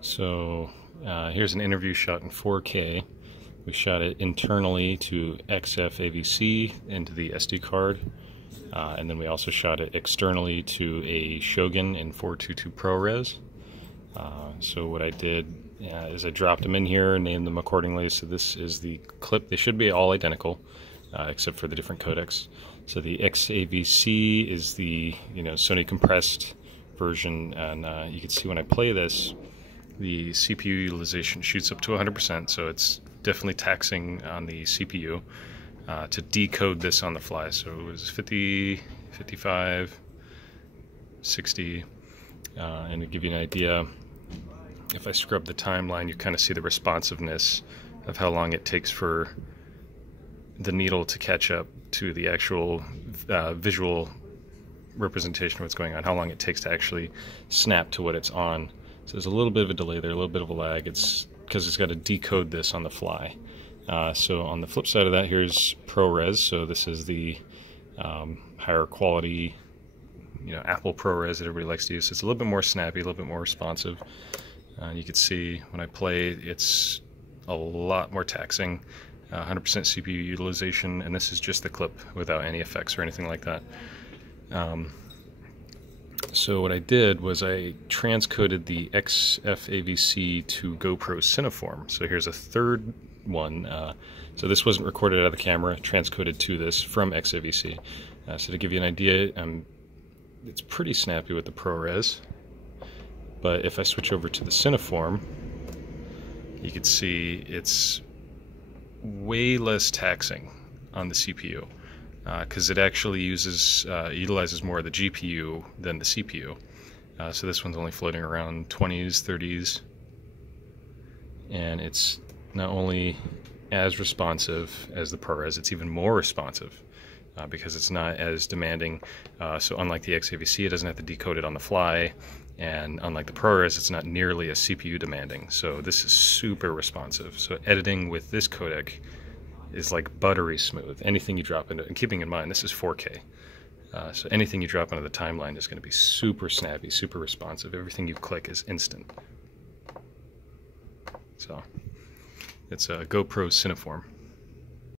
So here's an interview shot in 4K. We shot it internally to XF-AVC into the SD card, and then we also shot it externally to a Shogun in 422 PRORES. So what I did is I dropped them in here and named them accordingly. So this is the clip. They should be all identical, except for the different codecs. So the XAVC is the Sony compressed version, and you can see when I play this, the CPU utilization shoots up to 100%, so it's definitely taxing on the CPU to decode this on the fly. So it was 50, 55, 60, and to give you an idea, if I scrub the timeline, you kind of see the responsiveness of how long it takes for the needle to catch up to the actual visual representation of what's going on, how long it takes to actually snap to what it's on. So there's a little bit of a delay there, a little bit of a lag. It's because it's got to decode this on the fly. So on the flip side of that, here's ProRes. So this is the higher quality, Apple ProRes that everybody likes to use. So it's a little bit more snappy, a little bit more responsive. You can see when I play, it's a lot more taxing, 100% CPU utilization, and this is just the clip without any effects or anything like that. So what I did was I transcoded the XF-AVC to GoPro Cineform. So here's a third one. So this wasn't recorded out of the camera, transcoded to this from XAVC. So to give you an idea, it's pretty snappy with the ProRes. But if I switch over to the Cineform, you can see it's way less taxing on the CPU. Because it actually utilizes more of the GPU than the CPU. So this one's only floating around 20s, 30s, and it's not only as responsive as the ProRes, it's even more responsive because it's not as demanding. So unlike the XAVC, it doesn't have to decode it on the fly, and unlike the ProRes, it's not nearly as CPU demanding. So this is super responsive. So editing with this codec is like buttery smooth. Anything you drop into it, and keeping in mind this is 4K, so anything you drop into the timeline is going to be super snappy, super responsive. Everything you click is instant. So it's a GoPro Cineform.